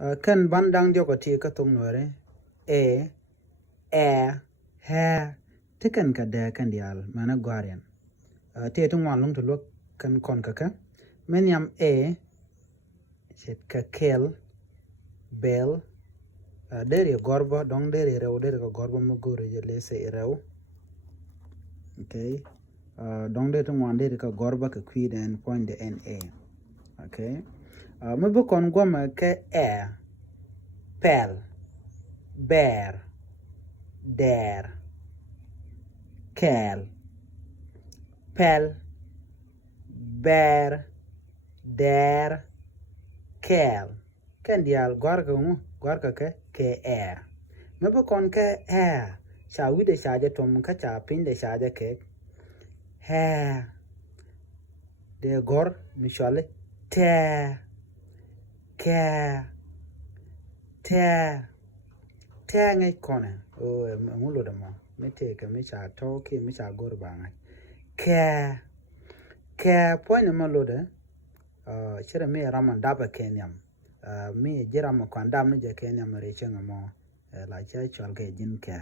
kan ban dang jo ko ti ka tung nore e ha tikan ka da kan dial mana gwarian te tung wan lung to lok kan kon ka men yam set ka kel bel dere gorba dong dere rew dere ka gorba mo gore je lese rew okay dong dere tung wan dere ka gorba ka quid and point the na okay me bu kon goma ke pel bear dare kel pel bear dare kel kan dial gorga ke me bu kon ke cha wi de cha je tom ka cha pin de cha je ke de gor mi shole te ke te ngai kona o mulo da mo me te ka me cha to ke me cha gor ba ngai ke point ma lo de chere me raman daba kenyam me jira mo kwanda me je kenyam re chenga mo la cha chol ke jin ke